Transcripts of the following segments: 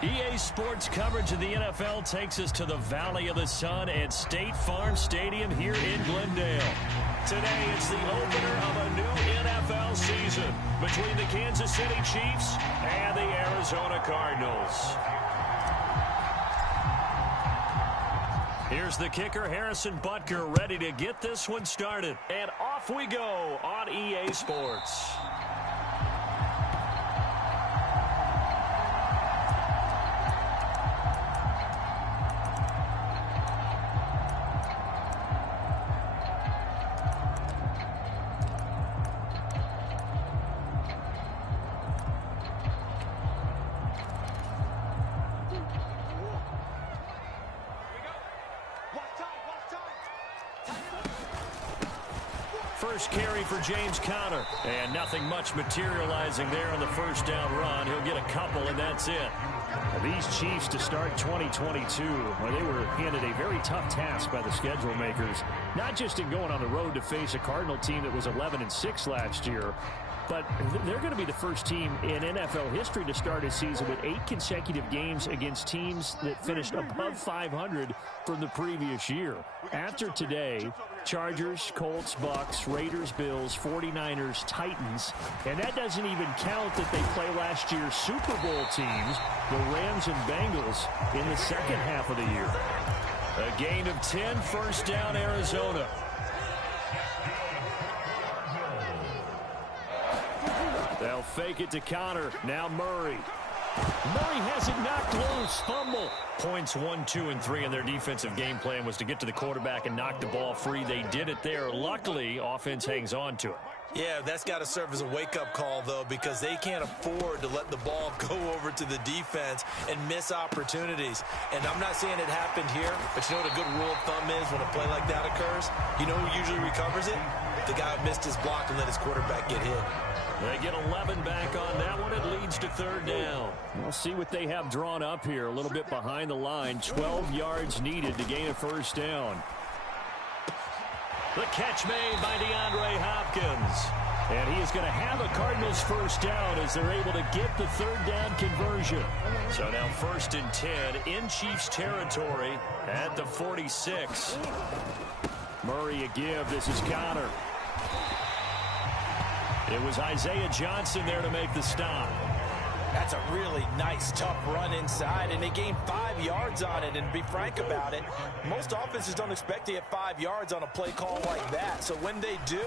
EA Sports coverage of the NFL takes us to the Valley of the Sun at State Farm Stadium here in Glendale. Today, it's the opener of a new NFL season between the Kansas City Chiefs and the Arizona Cardinals. Here's the kicker, Harrison Butker, ready to get this one started. And off we go on EA Sports. First carry for James Conner, and nothing much materializing there on the first down run. He'll get a couple, and that's it. These Chiefs to start 2022, well, they were handed a very tough task by the schedule makers, not just in going on the road to face a Cardinal team that was 11-6 last year, but they're going to be the first team in NFL history to start a season with 8 consecutive games against teams that finished above 500 from the previous year. After today, Chargers, Colts, Bucks, Raiders, Bills, 49ers, Titans, and that doesn't even count that they play last year's Super Bowl teams, the Rams and Bengals, in the second half of the year. A gain of 10, first down, Arizona. They'll fake it to Conner. Now Murray. Murray has it knocked loose. Fumble. Points 1, 2, and 3 in their defensive game plan was to get to the quarterback and knock the ball free. They did it there. Luckily, offense hangs on to it. Yeah, that's got to serve as a wake-up call, though, because they can't afford to let the ball go over to the defense and miss opportunities. And I'm not saying it happened here, but you know what a good rule of thumb is when a play like that occurs? You know who usually recovers it? The guy who missed his block and let his quarterback get hit. They get 11 back on that one. It leads to third down. We'll see what they have drawn up here. A little bit behind the line. 12 yards needed to gain a first down. The catch made by DeAndre Hopkins. And he is going to have a Cardinals first down as they're able to get the third down conversion. So now 1st and 10 in Chiefs territory at the 46. Murray a give. This is Conner. It was Isaiah Johnson there to make the stop. That's a really nice, tough run inside, and they gained 5 yards on it. And to be frank about it, most offenses don't expect to get 5 yards on a play call like that. So when they do,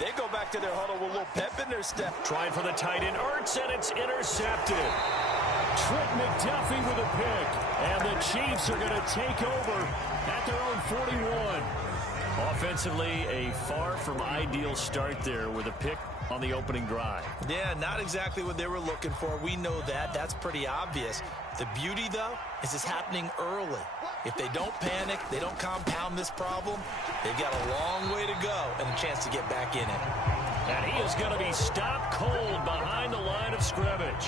they go back to their huddle with a little pep in their step. Trying for the tight end, Ertz, and it's intercepted. Trent McDuffie with a pick, and the Chiefs are going to take over at their own 41. Offensively, a far from ideal start there with a pick on the opening drive. Yeah, not exactly what they were looking for. We know that. That's pretty obvious. The beauty, though, is it's happening early. If they don't panic, they don't compound this problem, they've got a long way to go and a chance to get back in it. And he is going to be stopped cold behind the line of scrimmage.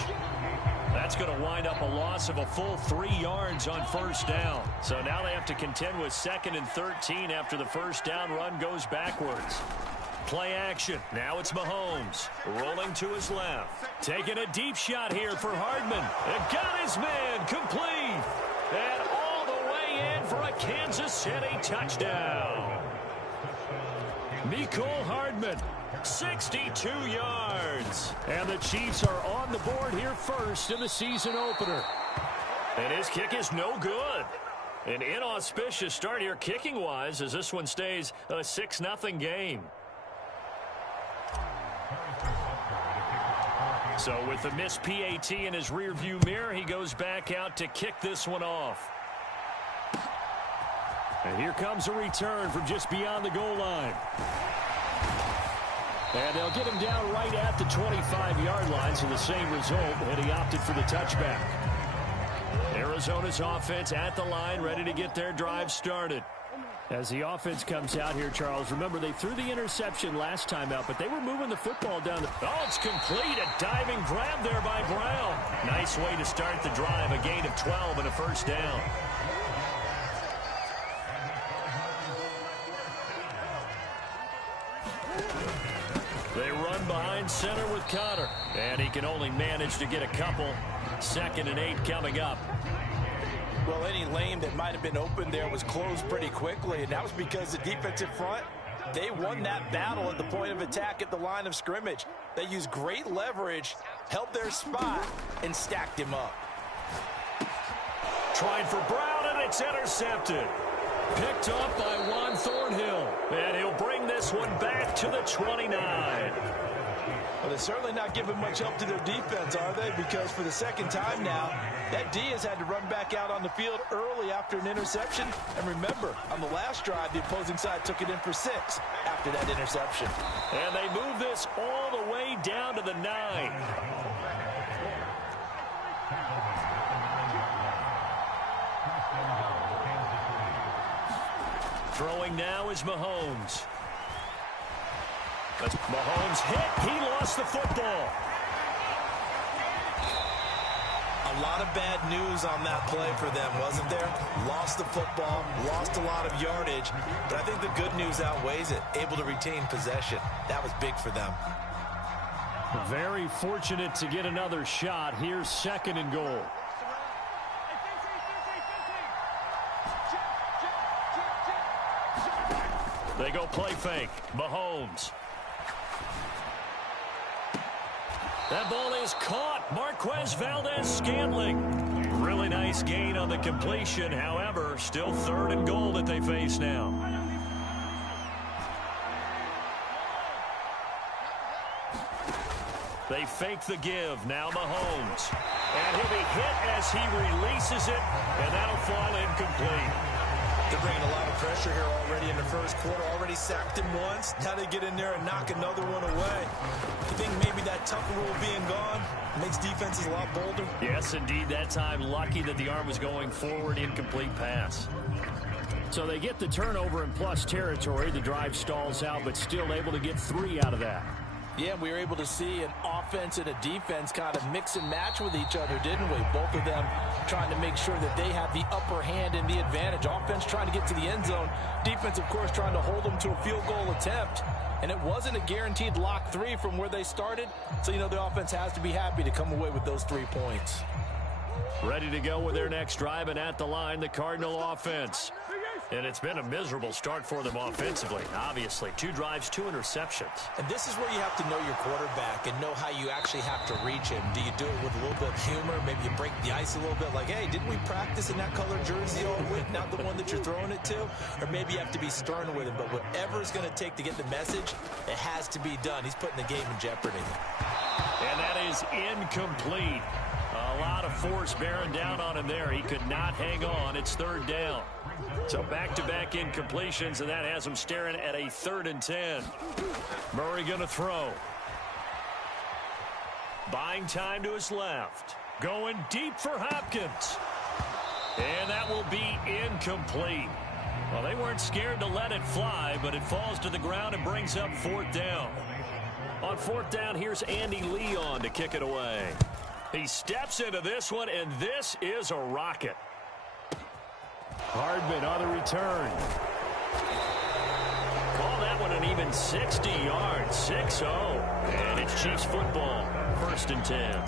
That's going to wind up a loss of a full 3 yards on first down. So now they have to contend with 2nd and 13 after the first down run goes backwards. Play action. Now it's Mahomes rolling to his left. Taking a deep shot here for Hardman. And got his man complete. And all the way in for a Kansas City touchdown. Mecole Hardman, 62 yards. And the Chiefs are on the board here first in the season opener. And his kick is no good. An inauspicious start here kicking-wise as this one stays a 6-0 game. So with the missed PAT in his rearview mirror, he goes back out to kick this one off. And here comes a return from just beyond the goal line. And they'll get him down right at the 25-yard line, so the same result, and he opted for the touchback. Arizona's offense at the line, ready to get their drive started. As the offense comes out here, Charles, remember they threw the interception last time out, but they were moving the football down. Oh, it's complete. A diving grab there by Brown. Nice way to start the drive. A gain of 12 and a first down. They run behind center with Connor. And he can only manage to get a couple. 2nd and 8 coming up. Well, any lane that might have been open there was closed pretty quickly, and that was because the defensive front, they won that battle at the point of attack at the line of scrimmage. They used great leverage, held their spot, and stacked him up. Trying for Brown, and it's intercepted. Picked up by Juan Thornhill. And he'll bring this one back to the 29. Well, they're certainly not giving much help to their defense, are they? Because for the second time now, that D has had to run back out on the field early after an interception. And remember, on the last drive, the opposing side took it in for 6 after that interception. And they move this all the way down to the 9. Throwing now is Mahomes. That's Mahomes hit. He lost the football. A lot of bad news on that play for them, wasn't there? Lost the football, lost a lot of yardage, but I think the good news outweighs it. Able to retain possession. That was big for them. Very fortunate to get another shot. Here's 2nd and goal. They go play fake. Mahomes. That ball is caught. Marquez Valdez-Scantling. Really nice gain on the completion. However, still 3rd and goal that they face now. They fake the give. Now Mahomes. And he'll be hit as he releases it. And that'll fall incomplete. They're bringing a lot of pressure here already in the first quarter. Already sacked him once. Now they get in there and knock another one away. I think maybe that tuck rule being gone makes defenses a lot bolder. Yes, indeed. That time, lucky that the arm was going forward. Incomplete pass. So they get the turnover in plus territory. The drive stalls out, but still able to get 3 out of that. Yeah, we were able to see an offense and a defense kind of mix and match with each other, didn't we? Both of them trying to make sure that they have the upper hand and the advantage. Offense trying to get to the end zone. Defense, of course, trying to hold them to a field goal attempt. And it wasn't a guaranteed lock 3 from where they started. So, you know, the offense has to be happy to come away with those 3 points. Ready to go with their next drive, and at the line, the Cardinal offense. And it's been a miserable start for them offensively, obviously. 2 drives, 2 interceptions. And this is where you have to know your quarterback and know how you actually have to reach him. Do you do it with a little bit of humor? Maybe you break the ice a little bit like, hey, didn't we practice in that color jersey all week, not the one that you're throwing it to? Or maybe you have to be stern with him. But whatever it's going to take to get the message, it has to be done. He's putting the game in jeopardy. And that is incomplete. A lot of force bearing down on him there. He could not hang on. It's 3rd down. So back-to-back incompletions, and that has him staring at a 3rd and 10. Murray going to throw. Buying time to his left. Going deep for Hopkins. And that will be incomplete. Well, they weren't scared to let it fly, but it falls to the ground and brings up 4th down. On 4th down, here's Andy Leon to kick it away. He steps into this one, and this is a rocket. Hardman on the return. Call that one an even 60 yards, 6-0. And it's Chiefs football, 1st and 10.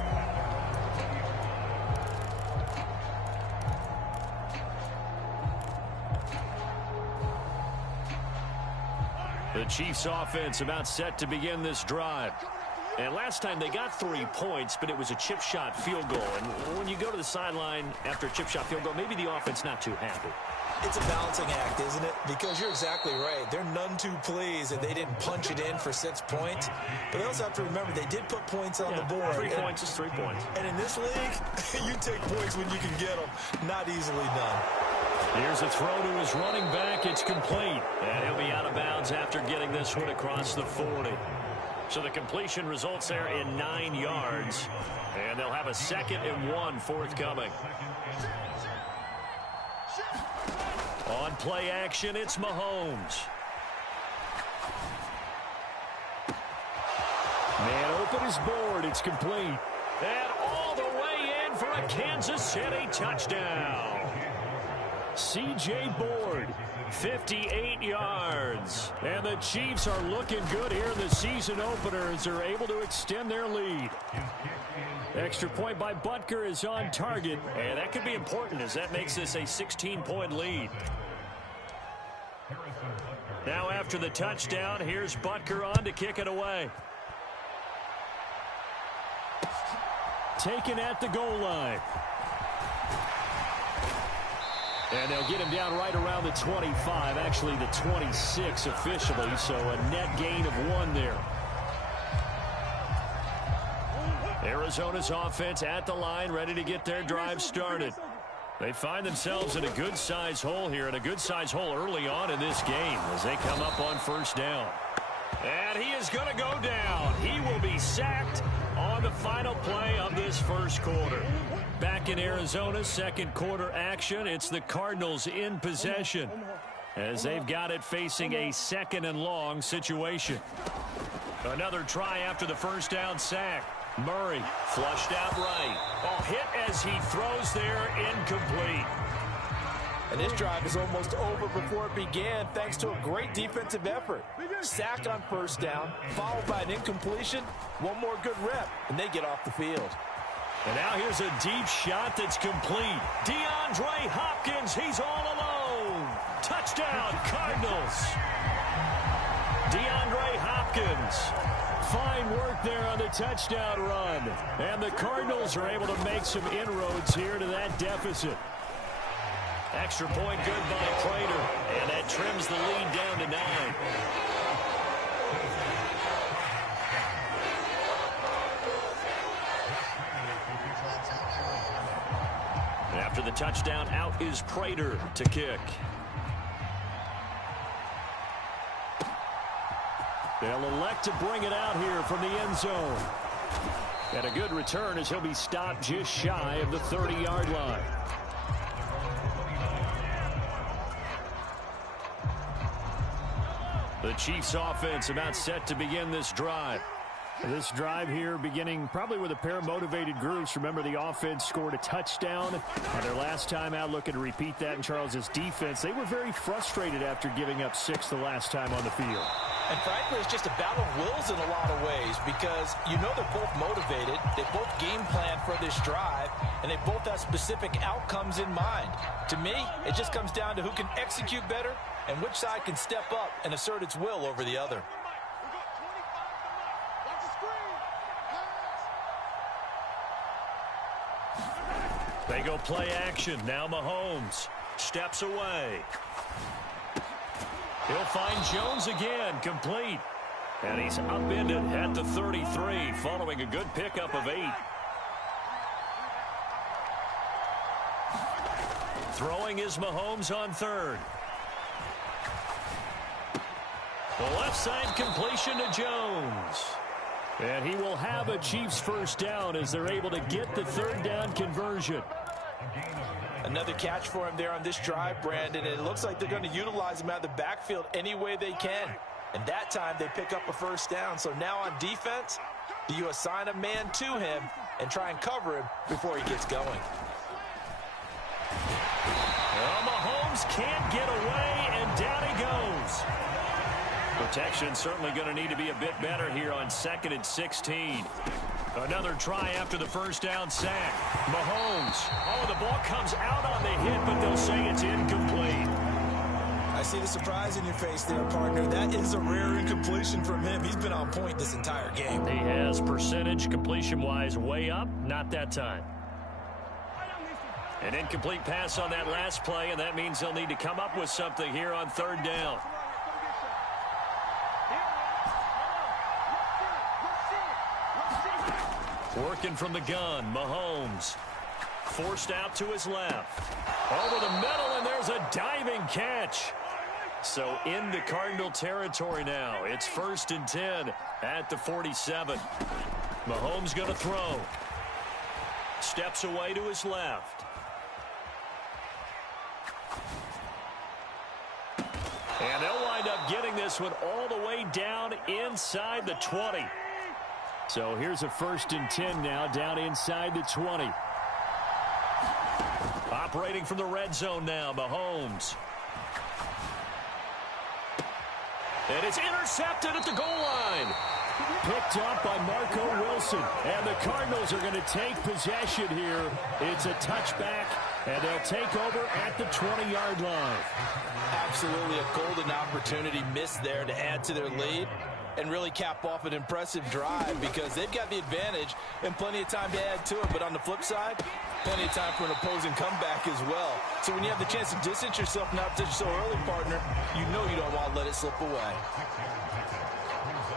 The Chiefs offense about set to begin this drive. And last time they got 3 points, but it was a chip shot field goal. And when you go to the sideline after a chip shot field goal, maybe the offense not too happy. It's a balancing act, isn't it? Because you're exactly right. They're none too pleased that they didn't punch it in for 6 points. But they also have to remember they did put points on the board. 3 points is 3 points. And in this league, you take points when you can get them. Not easily done. Here's a throw to his running back. It's complete. And he'll be out of bounds after getting this one across the 40. So the completion results there in 9 yards. And they'll have a 2nd and 1 forthcoming. On play action, it's Mahomes. Man open his board. It's complete. And all the way in for a Kansas City touchdown. C.J. Board, 58 yards. And the Chiefs are looking good here in the season opener as they're able to extend their lead. Extra point by Butker is on target. And that could be important as that makes this a 16-point lead. Now after the touchdown, here's Butker on to kick it away. Taken at the goal line. And they'll get him down right around the 25, actually the 26 officially, so a net gain of 1 there. Arizona's offense at the line, ready to get their drive started. They find themselves in a good-sized hole here, and a good-sized hole early on in this game as they come up on first down. And he is going to go down. He will be sacked on the final play of this first quarter. Back in Arizona's second quarter action, it's the Cardinals in possession as they've got it facing a second and long situation. Another try after the first down sack. Murray flushed out right. Ball hit as he throws there, incomplete. And this drive is almost over before it began thanks to a great defensive effort. Sacked on first down, followed by an incompletion. One more good rep, and they get off the field. And now here's a deep shot that's complete. DeAndre Hopkins, he's all alone. Touchdown, Cardinals. DeAndre Hopkins. Fine work there on the touchdown run. And the Cardinals are able to make some inroads here to that deficit. Extra point good by Prater. And that trims the lead down to 9. After the touchdown, out is Prater to kick. They'll elect to bring it out here from the end zone. And a good return as he'll be stopped just shy of the 30-yard line. The Chiefs offense about set to begin this drive. This drive here beginning probably with a pair of motivated groups. Remember, the offense scored a touchdown their last time out, looking to repeat that in Charles's defense. They were very frustrated after giving up 6 the last time on the field. And frankly, it's just a battle of wills in a lot of ways because you know they're both motivated. They both game plan for this drive, and they both have specific outcomes in mind. To me, it just comes down to who can execute better and which side can step up and assert its will over the other. They go play action. Now Mahomes steps away. He'll find Jones again, complete. And he's upended at the 33 following a good pickup of 8. Throwing is Mahomes on third. The left side completion to Jones. And he will have a Chiefs first down as they're able to get the third down conversion. Another catch for him there on this drive, Brandon, and it looks like they're going to utilize him out of the backfield any way they can. And that time they pick up a first down. So now on defense, do you assign a man to him and try and cover him before he gets going? Well, Mahomes can't get away, and down he goes. Protection certainly going to need to be a bit better here on 2nd and 16. Another try after the first down sack. Mahomes. Oh, the ball comes out on the hit, but they'll say it's incomplete. I see the surprise in your face there, partner. That is a rare incompletion from him. He's been on point this entire game. He has percentage completion-wise way up. Not that time. An incomplete pass on that last play, and that means they'll need to come up with something here on third down. Working from the gun, Mahomes. Forced out to his left. Over the middle, and there's a diving catch. So into Cardinal territory now. It's 1st and 10 at the 47. Mahomes going to throw. Steps away to his left. And they'll wind up getting this one all the way down inside the 20. So here's a 1st and 10 now down inside the 20. Operating from the red zone now, Mahomes. And it's intercepted at the goal line. Picked up by Marco Wilson. And the Cardinals are going to take possession here. It's a touchback, and they'll take over at the 20-yard line. Absolutely a golden opportunity missed there to add to their lead and really cap off an impressive drive because they've got the advantage and plenty of time to add to it. But on the flip side, plenty of time for an opposing comeback as well. So when you have the chance to distance yourself from that position so early, partner, you know you don't want to let it slip away.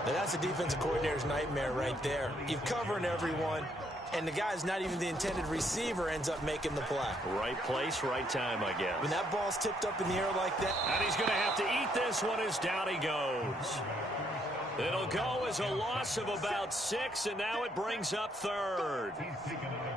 Now that's a defensive coordinator's nightmare right there. You're covering everyone, and the guy's not even the intended receiver ends up making the play. Right place, right time, I guess. When that ball's tipped up in the air like that. And he's going to have to eat this one as down he goes. It'll go as a loss of about 6, and now it brings up third.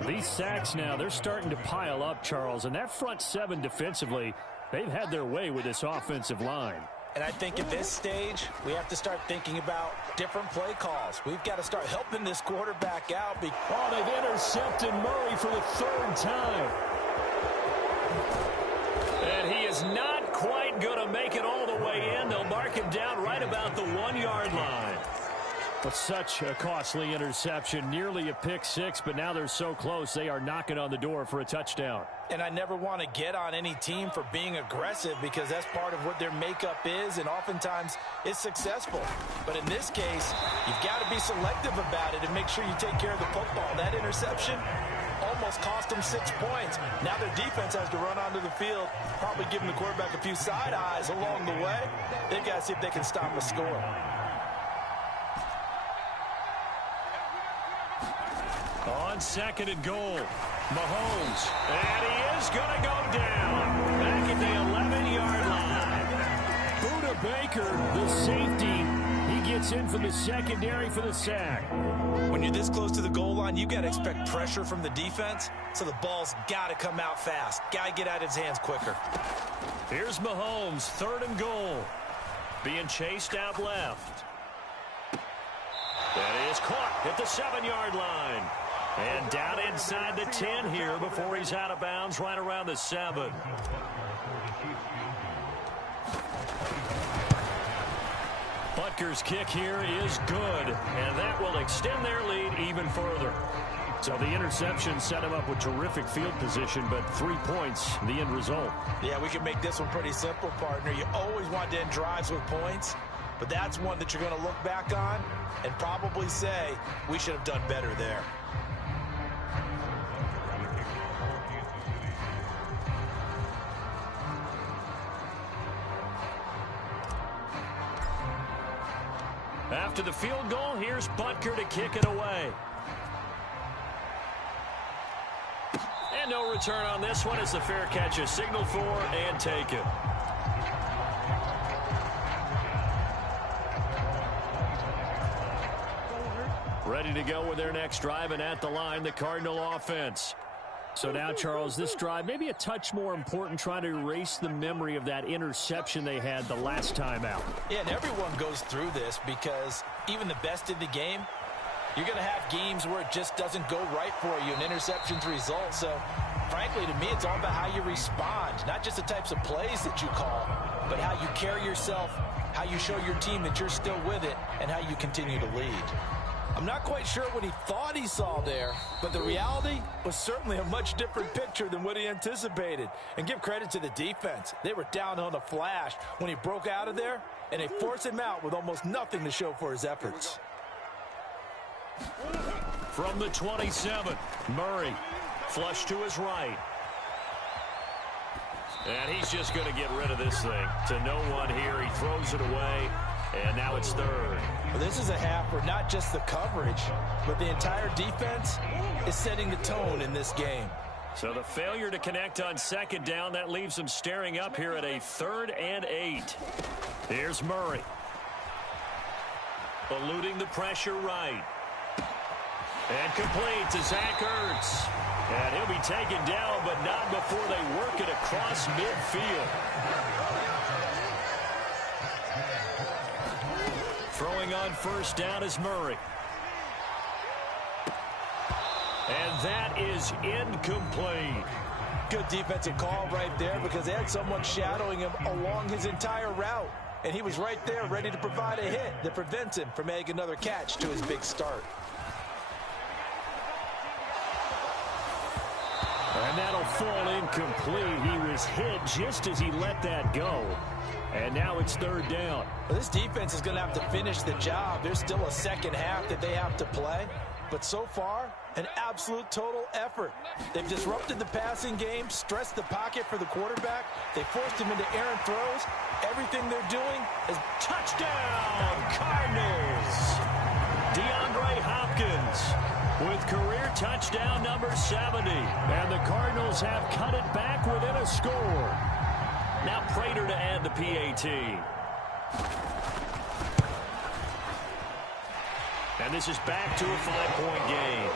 These sacks now, they're starting to pile up, Charles. And that front seven defensively, they've had their way with this offensive line. And I think at this stage, we have to start thinking about different play calls. We've got to start helping this quarterback out. Oh, they've intercepted Murray for the 3rd time. And he is not quite going to make it all the way in. They'll mark him down right about the 1-yard line. But such a costly interception, nearly a pick six, but now they're so close they are knocking on the door for a touchdown. And I never want to get on any team for being aggressive because that's part of what their makeup is, and oftentimes it's successful. But in this case, you've got to be selective about it and make sure you take care of the football. That interception almost cost them 6 points. Now their defense has to run onto the field, probably giving the quarterback a few side eyes along the way. They've got to see if they can stop a score. On 2nd and goal, Mahomes, and he is going to go down back at the 11-yard line. Buda Baker, the safety, he gets in from the secondary for the sack. When you're this close to the goal line, you got to expect pressure from the defense, so the ball's got to come out fast. Got to get out of his hands quicker. Here's Mahomes, 3rd and goal, being chased out left. That is caught at the 7-yard line. And down inside the 10 here before he's out of bounds right around the 7. Butker's kick here is good, and that will extend their lead even further. So the interception set him up with terrific field position, but 3 points, the end result. Yeah, we can make this one pretty simple, partner. You always want to end drives with points, but that's one that you're going to look back on and probably say, we should have done better there. After the field goal, here's Butker to kick it away. And no return on this one as the fair catch is signaled for and taken. Ready to go with their next drive, and at the line, the Cardinal offense. So now, Charles, this drive maybe a touch more important, trying to erase the memory of that interception they had the last time out. Yeah, and everyone goes through this because even the best in the game, you're going to have games where it just doesn't go right for you, and interceptions result. So, frankly, to me, it's all about how you respond, not just the types of plays that you call, but how you carry yourself, how you show your team that you're still with it, and how you continue to lead. I'm not quite sure what he thought he saw there, but the reality was certainly a much different picture than what he anticipated. And give credit to the defense. They were down on the flash when he broke out of there, and they forced him out with almost nothing to show for his efforts. From the 27, Murray, flush to his right. And he's just going to get rid of this thing to no one here. He throws it away, and now it's 3rd. Well, this is a half where not just the coverage, but the entire defense is setting the tone in this game. So the failure to connect on 2nd down, that leaves them staring up here at a 3rd and 8. Here's Murray. Eluding the pressure right. And complete to Zach Ertz. And he'll be taken down, but not before they work it across midfield. Throwing on 1st down is Murray. And that is incomplete. Good defensive call right there because they had someone shadowing him along his entire route. And he was right there ready to provide a hit that prevents him from making another catch to his big start. And that'll fall incomplete. He was hit just as he let that go. And now it's third down. Well, this defense is going to have to finish the job. There's still a second half that they have to play. But so far, an absolute total effort. They've disrupted the passing game, stressed the pocket for the quarterback. They forced him into errant throws. Everything they're doing is touchdown, Cardinals. DeAndre Hopkins with career touchdown number 70. And the Cardinals have cut it back within a score. Now Prater to add the PAT. And this is back to a 5-point game.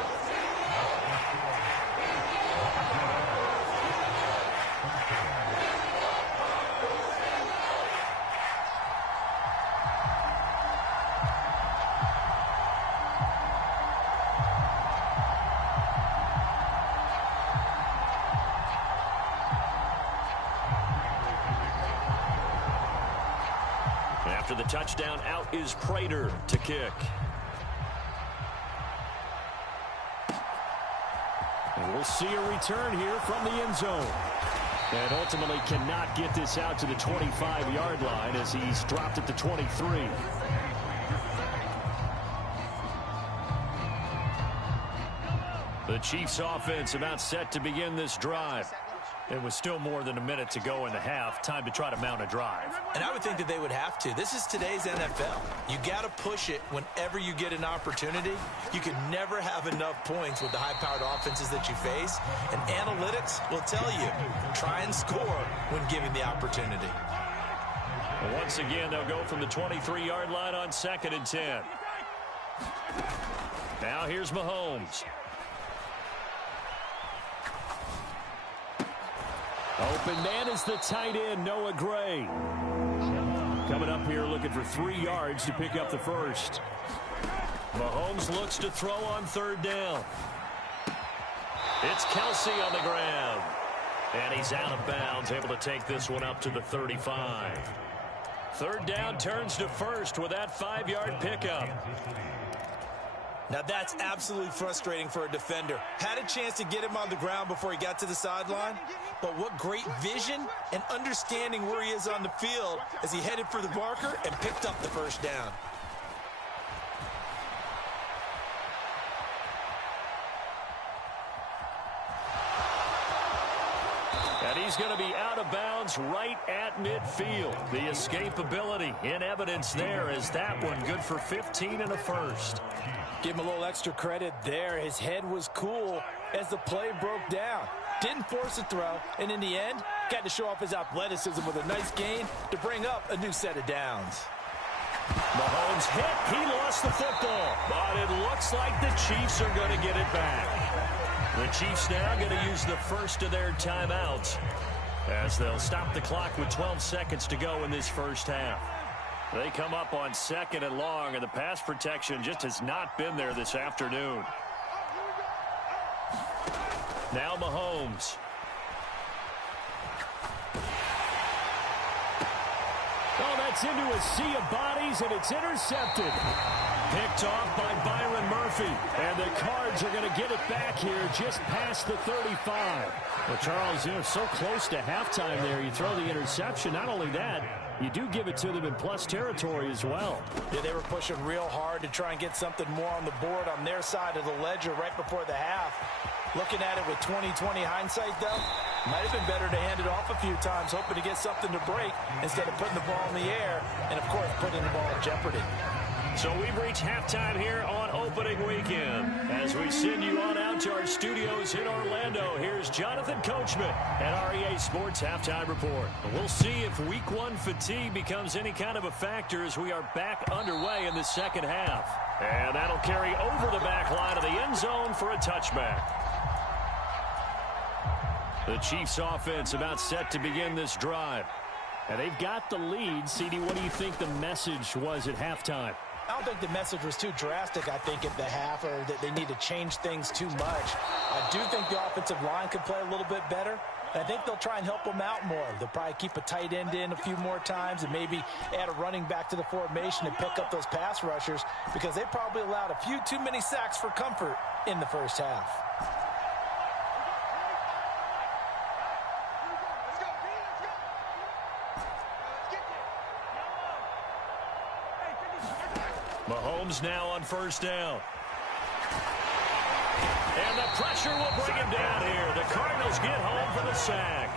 After the touchdown, out is Prater to kick. And we'll see a return here from the end zone. And ultimately cannot get this out to the 25-yard line as he's dropped at the 23. The Chiefs offense about set to begin this drive. It was still more than a minute to go in the half. Time to try to mount a drive. And I would think that they would have to. This is today's NFL. You got to push it whenever you get an opportunity. You can never have enough points with the high-powered offenses that you face. And analytics will tell you, try and score when given the opportunity. Once again, they'll go from the 23-yard line on 2nd and 10. Now here's Mahomes. Open man is the tight end, Noah Gray. Coming up here looking for 3 yards to pick up the first. Mahomes looks to throw on 3rd down. It's Kelsey on the ground. And he's out of bounds, able to take this one up to the 35. 3rd down turns to 1st with that 5-yard pickup. Now that's absolutely frustrating for a defender. Had a chance to get him on the ground before he got to the sideline, but what great vision and understanding where he is on the field as he headed for the marker and picked up the 1st down. And he's going to be out of bounds right at midfield. The escapability in evidence there as that one good for 15 and a first. Give him a little extra credit there. His head was cool as the play broke down. Didn't force a throw, and in the end, got to show off his athleticism with a nice gain to bring up a new set of downs. Mahomes hit. He lost the football, but it looks like the Chiefs are going to get it back. The Chiefs now going to use the first of their timeouts as they'll stop the clock with 12 seconds to go in this first half. They come up on 2nd and long, and the pass protection just has not been there this afternoon. Now Mahomes. Oh, that's into a sea of bodies, and it's intercepted. Picked off by Byron Murphy. And the Cards are going to get it back here just past the 35. Well, Charles, you know, so close to halftime there. You throw the interception. Not only that, you do give it to them in plus territory as well. Yeah, they were pushing real hard to try and get something more on the board on their side of the ledger right before the half. Looking at it with 20/20 hindsight, though, might have been better to hand it off a few times, hoping to get something to break instead of putting the ball in the air and, of course, putting the ball in jeopardy. So we've reached halftime here on opening weekend. As we send you on out to our studios in Orlando, here's Jonathan Coachman at REA Sports Halftime Report. We'll see if Week 1 fatigue becomes any kind of a factor as we are back underway in the second half. And that'll carry over the back line of the end zone for a touchback. The Chiefs offense about set to begin this drive. And they've got the lead. CD, what do you think the message was at halftime? I don't think the message was too drastic, I think, at the half, or that they need to change things too much. I do think the offensive line could play a little bit better. And I think they'll try and help him out more. They'll probably keep a tight end in a few more times and maybe add a running back to the formation and pick up those pass rushers because they probably allowed a few too many sacks for comfort in the first half. Mahomes now on first down. And the pressure will bring him down here. The Cardinals get home for the sack.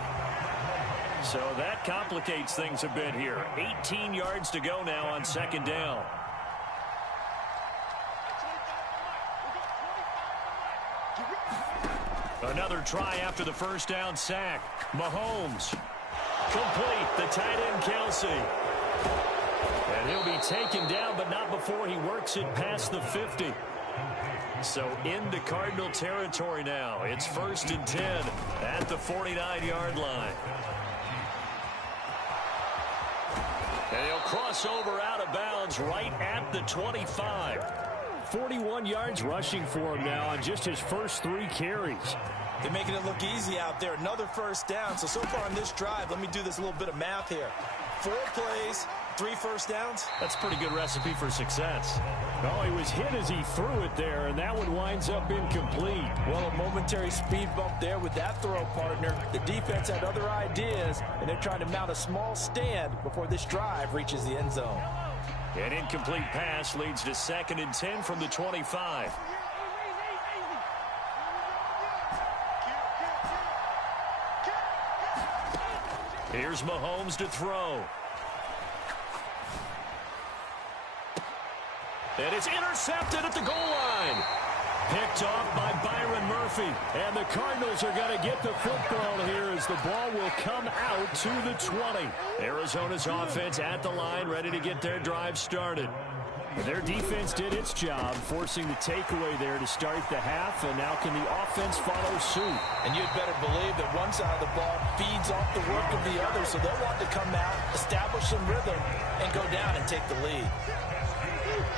So that complicates things a bit here. 18 yards to go now on second down. Another try after the first down sack. Mahomes. Complete. The tight end Kelsey. And he'll be taken down, but not before he works it past the 50. So into Cardinal territory now. It's 1st and 10 at the 49-yard line. And he'll cross over out of bounds right at the 25. 41 yards rushing for him now on just his first 3 carries. They're making it look easy out there. Another first down. So far on this drive, let me do this little bit of math here. 4 plays, 3 first downs. That's a pretty good recipe for success. Oh, he was hit as he threw it there, and that one winds up incomplete. Well, a momentary speed bump there with that throw, partner. The defense had other ideas, and they're trying to mount a small stand before this drive reaches the end zone. An incomplete pass leads to 2nd and 10 from the 25. Here's Mahomes to throw. And it's intercepted at the goal line. Picked off by Byron Murphy. And the Cardinals are going to get the football here as the ball will come out to the 20. Arizona's offense at the line, ready to get their drive started. Their defense did its job, forcing the takeaway there to start the half, and now can the offense follow suit? And you'd better believe that one side of the ball feeds off the work of the other, so they'll want to come out, establish some rhythm, and go down and take the lead.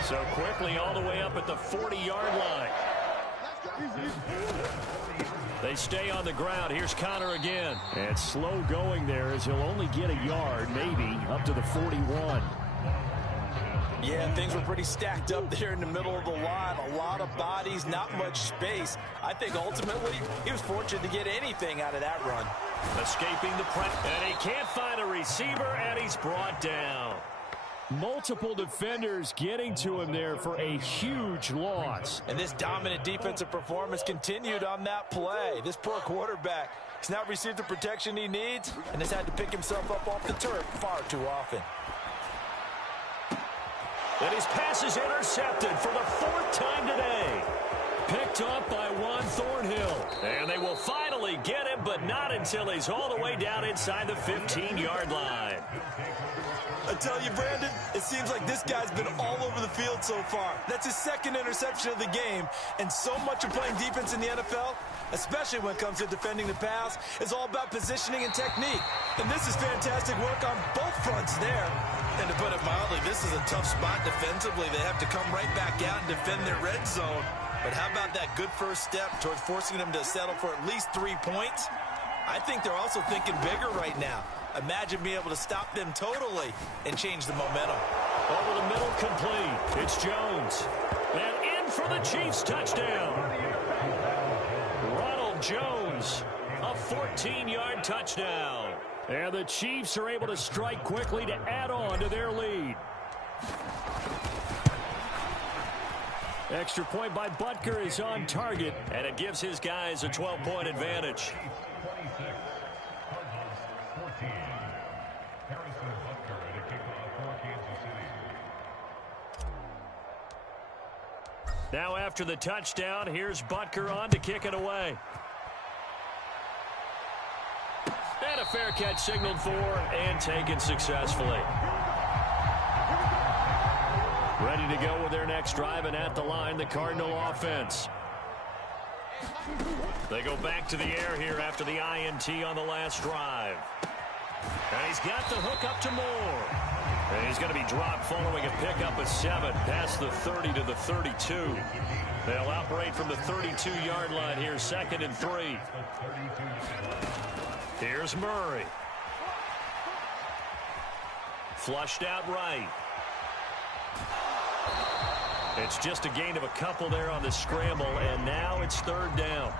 So quickly all the way up at the 40-yard line. They stay on the ground. Here's Connor again. And slow going there as he'll only get a yard, maybe, up to the 41. Yeah, things were pretty stacked up there in the middle of the line. A lot of bodies, not much space. I think ultimately he was fortunate to get anything out of that run. Escaping the press. And he can't find a receiver, and he's brought down. Multiple defenders getting to him there for a huge loss. And this dominant defensive performance continued on that play. This poor quarterback has not received the protection he needs and has had to pick himself up off the turf far too often. And his pass is intercepted for the 4th time today. Picked up by Juan Thornhill. And they will finally get him, but not until he's all the way down inside the 15-yard line. I tell you, Brandon, it seems like this guy's been all over the field so far. That's his 2nd interception of the game. And so much of playing defense in the NFL, especially when it comes to defending the pass, is all about positioning and technique. And this is fantastic work on both fronts there. And to put it mildly, this is a tough spot defensively. They have to come right back out and defend their red zone. But how about that good first step towards forcing them to settle for at least 3 points? I think they're also thinking bigger right now. Imagine being able to stop them totally and change the momentum. Over the middle, complete. It's Jones. And in for the Chiefs touchdown. Ronald Jones, a 14-yard touchdown. And the Chiefs are able to strike quickly to add on to their lead. Extra point by Butker is on target. And it gives his guys a 12-point advantage. Now after the touchdown, here's Butker on to kick it away. And a fair catch signaled for and taken successfully. Ready to go with their next drive, and at the line, the Cardinal offense. They go back to the air here after the INT on the last drive. And he's got the hook up to Moore. And he's going to be dropped following a pickup of 7 past the 30 to the 32. They'll operate from the 32-yard line here, 2nd and 3. Here's Murray. Flushed out right. It's just a gain of a couple there on the scramble, and now it's 3rd down.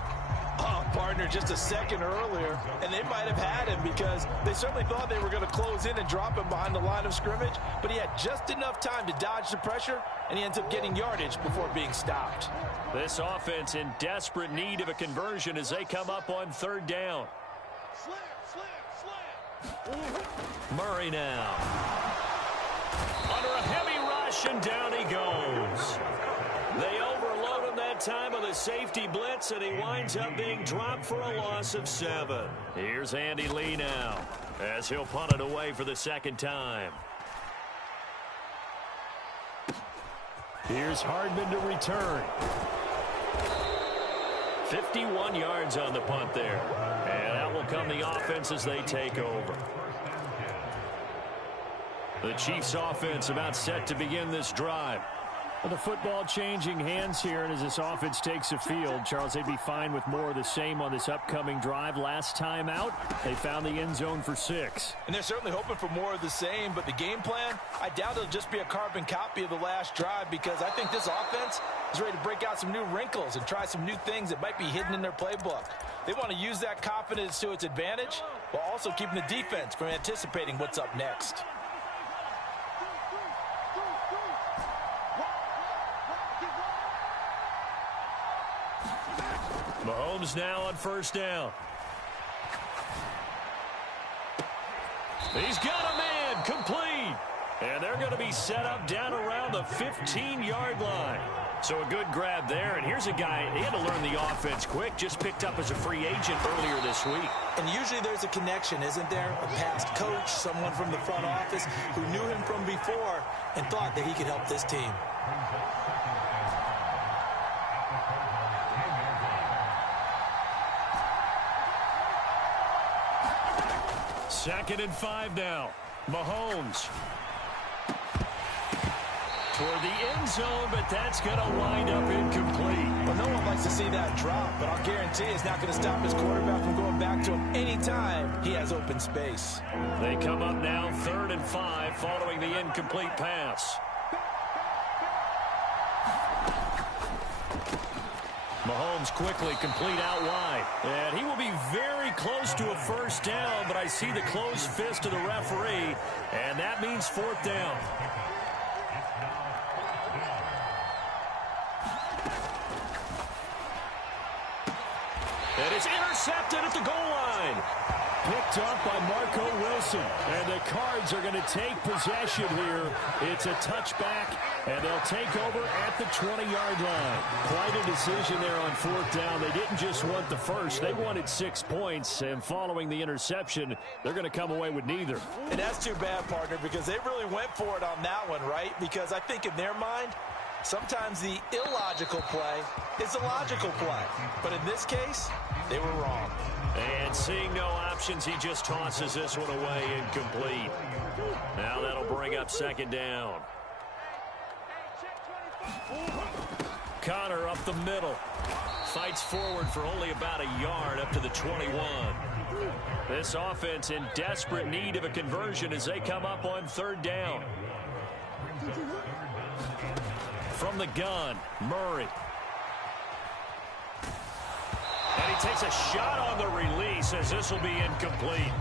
Oh, partner, just a second earlier, and they might have had him because they certainly thought they were going to close in and drop him behind the line of scrimmage, but he had just enough time to dodge the pressure, and he ends up getting yardage before being stopped. This offense in desperate need of a conversion as they come up on 3rd down. Murray now. Under a heavy rush, and down he goes. They overload him that time with a safety blitz, and he winds up being dropped for a loss of 7. Here's Andy Lee now as he'll punt it away for the 2nd time. Here's Hardman to return. 51 yards on the punt there. And that will come the offense as they take over. The Chiefs offense about set to begin this drive. Well, the football changing hands here, and as this offense takes the field, Charles, they'd be fine with more of the same on this upcoming drive. Last time out, they found the end zone for 6. And they're certainly hoping for more of the same, but the game plan, I doubt it'll just be a carbon copy of the last drive because I think this offense is ready to break out some new wrinkles and try some new things that might be hidden in their playbook. They want to use that confidence to its advantage while also keeping the defense from anticipating what's up next. Mahomes now on 1st down. He's got a man complete. And they're going to be set up down around the 15-yard line. So a good grab there. And here's a guy, he had to learn the offense quick, just picked up as a free agent earlier this week. And usually there's a connection, isn't there? A past coach, someone from the front office who knew him from before and thought that he could help this team. 2nd and 5 now. Mahomes. Toward the end zone, but that's going to wind up incomplete. Well, no one likes to see that drop, but I'll guarantee it's not going to stop his quarterback from going back to him anytime he has open space. They come up now 3rd and 5 following the incomplete pass. Mahomes quickly complete out wide. And he will be very close to a 1st down, but I see the closed fist of the referee, and that means 4th down. And it's intercepted at the goal line. Picked up by Marco Wilson. And the Cards are going to take possession here. It's a touchback, and they'll take over at the 20-yard line. Quite a decision there on 4th down. They didn't just want the first. They wanted 6 points, and following the interception, they're going to come away with neither. And that's too bad, partner, because they really went for it on that one, right? Because I think in their mind, sometimes the illogical play is a logical play. But in this case, they were wrong. And seeing no options, he just tosses this one away incomplete. Now that'll bring up 2nd down. Connor up the middle. Fights forward for only about a yard up to the 21. This offense in desperate need of a conversion as they come up on 3rd down. From the gun, Murray. And he takes a shot on the release as this will be incomplete.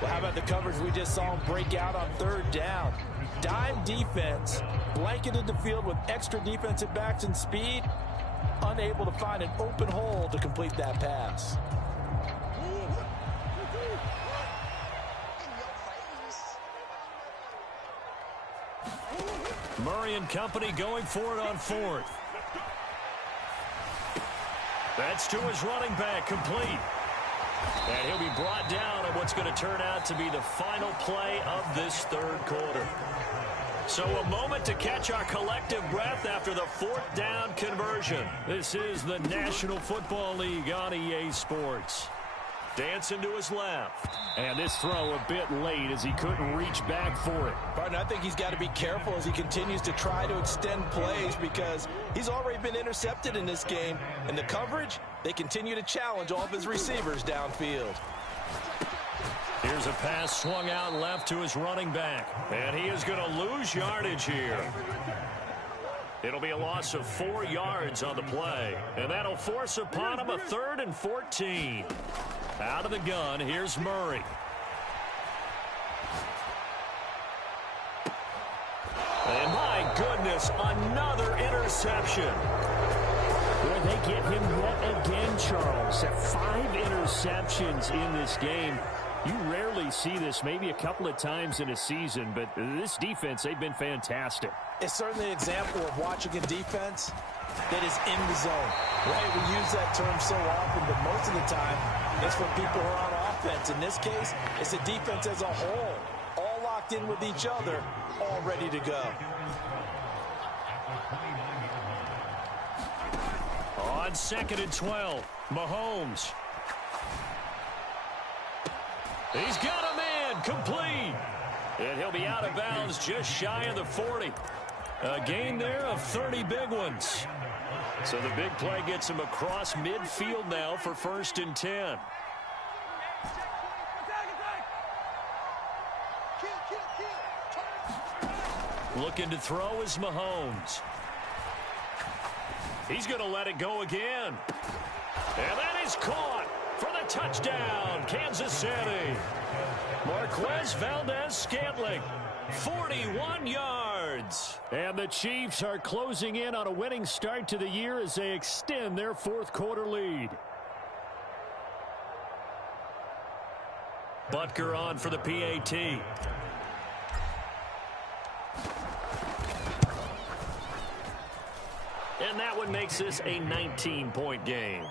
Well, how about the coverage we just saw him break out on 3rd down? Dime defense, blanketed the field with extra defensive backs and speed, unable to find an open hole to complete that pass. Murray and company going for it on 4th. That's to his running back, complete. And he'll be brought down on what's going to turn out to be the final play of this 3rd quarter. So a moment to catch our collective breath after the 4th down conversion. This is the National Football League on EA Sports. Dancing to his left. And this throw a bit late as he couldn't reach back for it. Partner, I think he's got to be careful as he continues to try to extend plays because he's already been intercepted in this game. And the coverage, they continue to challenge all of his receivers downfield. Here's a pass swung out left to his running back. And he is going to lose yardage here. It'll be a loss of 4 yards on the play. And that'll force upon him a 3rd and 14. Out of the gun, here's Murray. And my goodness, another interception. Boy, they get him yet again, Charles. 5 interceptions in this game. You rarely see this, maybe a couple of times in a season, but this defense, they've been fantastic. It's certainly an example of watching a defense that is in the zone. Right? We use that term so often, but most of the time, it's for people who are on offense. In this case, it's a defense as a whole, all locked in with each other, all ready to go. On 2nd and 12, Mahomes. He's got a man, complete. And he'll be out of bounds just shy of the 40. A gain there of 30 big ones. So the big play gets him across midfield now for 1st and 10. Looking to throw is Mahomes. He's going to let it go again. And that is caught for the touchdown, Kansas City. Marquez Valdez-Scantling, 41 yards. And the Chiefs are closing in on a winning start to the year as they extend their 4th quarter lead. Butker on for the PAT. And that one makes this a 19-point game.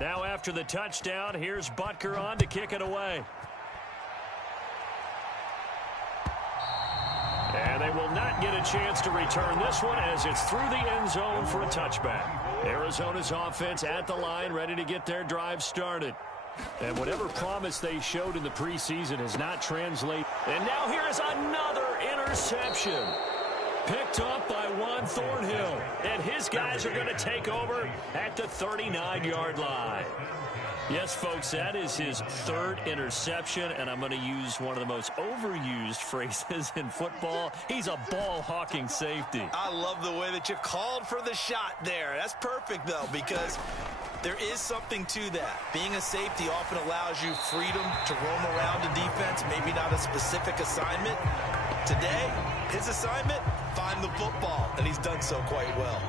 Now after the touchdown, here's Butker on to kick it away. And they will not get a chance to return this one as it's through the end zone for a touchback. Arizona's offense at the line, ready to get their drive started. And whatever promise they showed in the preseason has not translated. And now here is another interception. Picked up by Juan Thornhill. And his guys are going to take over at the 39-yard line. Yes, folks, that is his 3rd interception, and I'm going to use one of the most overused phrases in football. He's a ball-hawking safety. I love the way that you called for the shot there. That's perfect, though, because there is something to that. Being a safety often allows you freedom to roam around a defense, maybe not a specific assignment. Today, his assignment, find the football, and he's done so quite well.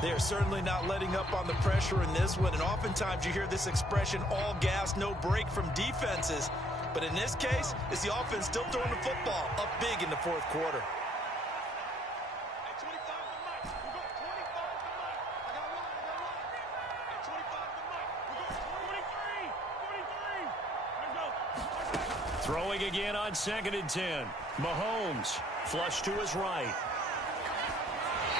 They are certainly not letting up on the pressure in this one, and oftentimes you hear this expression, all gas, no break from defenses. But in this case, it's the offense still throwing the football up big in the 4th quarter. Throwing again on 2nd and 10. Mahomes, flush to his right.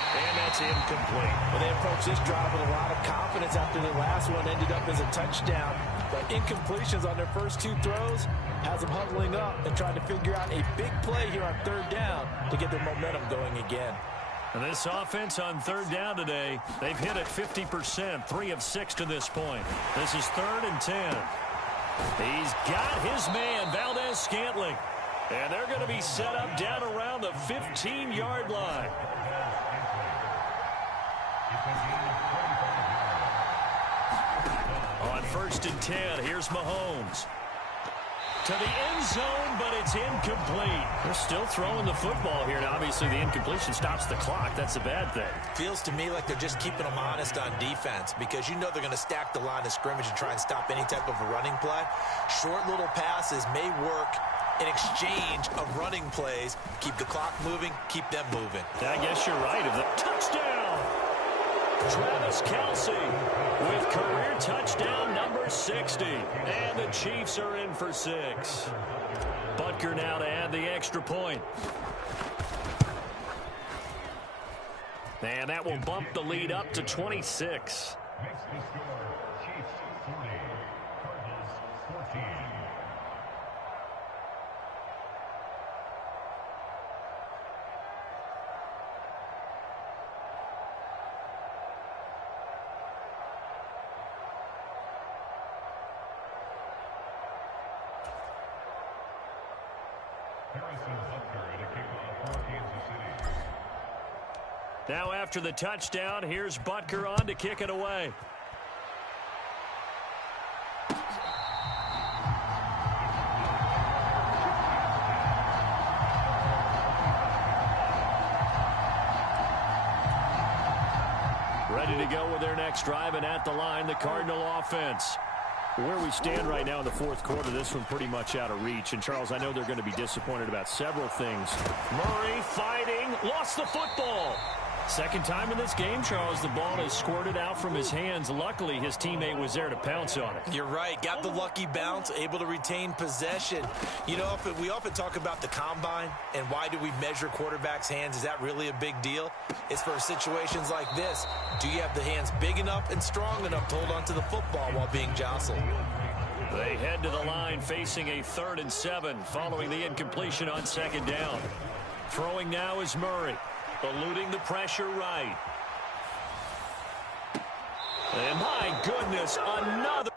And that's incomplete. Well, they approached this drive with a lot of confidence after the last one ended up as a touchdown. But incompletions on their first 2 throws has them huddling up and trying to figure out a big play here on 3rd down to get their momentum going again. And this offense on 3rd down today, they've hit it 50%, 3 of 6 to this point. This is 3rd and 10. He's got his man, Valdez-Scantling. And they're going to be set up down around the 15-yard line. On 1st and 10, here's Mahomes. To the end zone, but it's incomplete. They're still throwing the football here. Now, obviously, the incompletion stops the clock. That's a bad thing. Feels to me like they're just keeping them honest on defense because you know they're going to stack the line of scrimmage and try and stop any type of a running play. Short little passes may work in exchange of running plays. Keep the clock moving, keep them moving. I guess you're right. Touchdown! Travis Kelce with career touchdown number 60. And the Chiefs are in for 6. Butker now to add the extra point. And that will bump the lead up to 26. Makes the score Chiefs 40, Cardinals 14. Harrison Butker at a kickoff for Kansas City. Now after the touchdown, here's Butker on to kick it away. Ready to go with their next drive, and at the line, the Cardinal offense. Where we stand right now in the fourth quarter, this one pretty much out of reach. And, Charles, I know they're going to be disappointed about several things. Murray fighting, lost the football. Second time in this game, Charles, the ball has squirted out from his hands. Luckily, his teammate was there to pounce on it. You're right. Got the lucky bounce, able to retain possession. You know, we often talk about the combine and why do we measure quarterbacks' hands. Is that really a big deal? It's for situations like this. Do you have the hands big enough and strong enough to hold onto the football while being jostled? They head to the line facing a 3rd and 7 following the incompletion on 2nd down. Throwing now is Murray. Eluding the pressure right. And my goodness, another